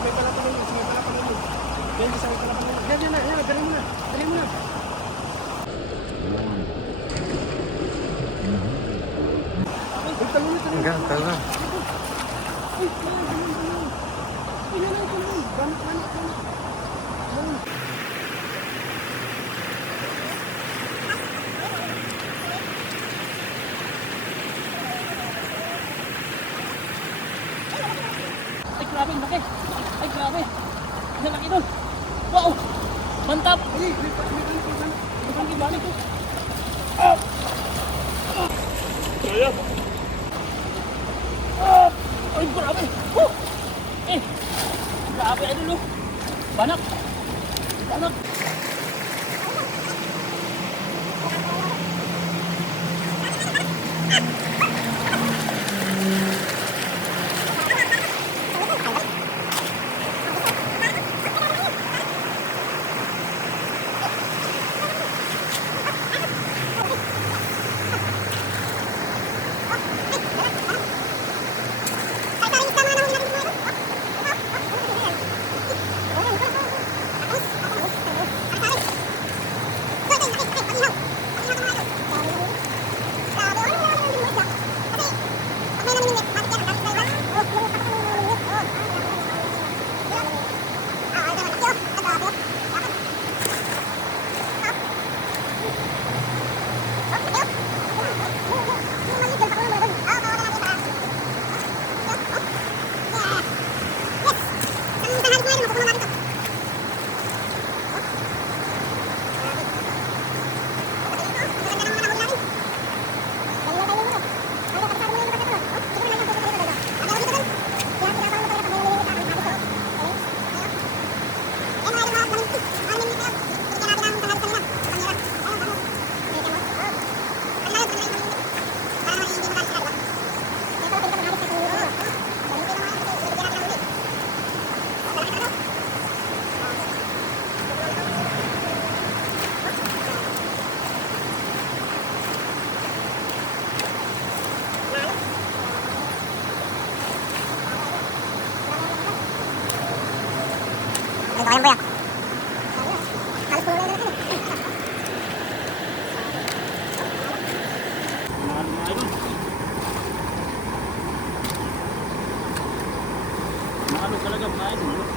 may pala pa yun. May pala pa yun. Yan, sa may pala pa yun. Yan, dali mo na. Dali mo na. Enggak, tahu kan? Ay, grabe, laki. Ay, grabe. Ang laki doon. Wow! Mantap! Balik ko. Ayan. Ay, grabe. Eh, grabe, ano lo? Banak. Banak. Ayan ba yan? Halos pulo na natin. Mahalo talaga, mahalo.